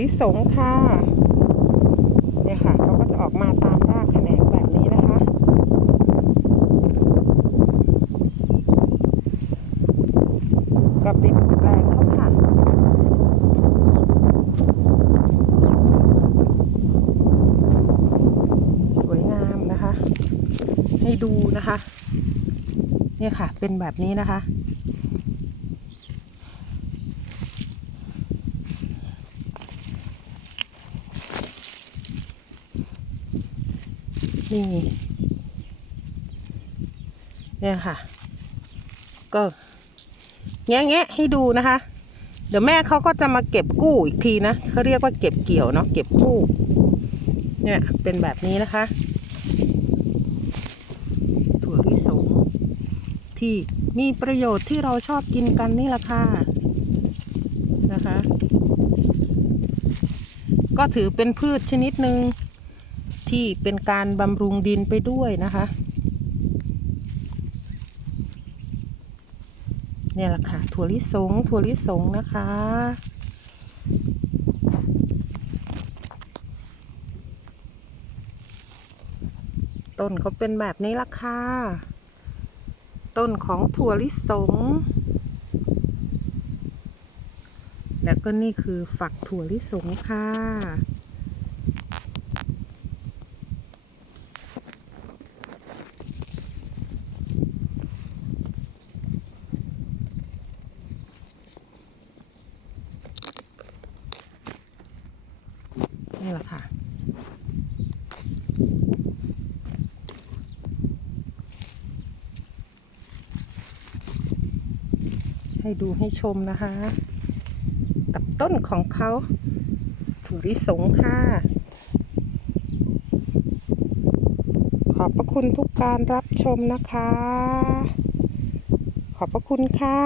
ลิสงค่ะเนี่ยค่ะเขาก็จะออกมาตามรากแขนงแบบนี้นะคะ ก็เป็นแปลงเขาค่ะสวยงามนะคะ ให้ดูนะคะ เนี่ยค่ะเป็นแบบนี้นะคะ นี่เนี่ยค่ะ ก็แงะๆให้ดูนะคะ เดี๋ยวแม่เขาก็จะมาเก็บกู้อีกทีนะเขาเรียกว่าเก็บเกี่ยวเนาะเก็บกู้ เนี่ยเป็นแบบนี้นะคะ ถั่วลิสงที่มีประโยชน์ที่เราชอบกินกันนี่แหละค่ะนะคะ ก็ถือเป็นพืชชนิดหนึ่ง ที่เป็นการบำรุงดินไปด้วยนะคะ เนี่ยแหละค่ะ ถั่วลิสง ถั่วลิสงนะคะ ต้นเขาเป็นแบบนี้ละค่ะ ต้นของถั่วลิสง แล้วก็นี่คือฝักถั่วลิสงค่ะ แหละค่ะให้ดูให้ชมนะคะ กับต้นของเขาถั่วลิสงค่ะ ขอบพระคุณทุกการรับชมนะคะ ขอบพระคุณค่ะ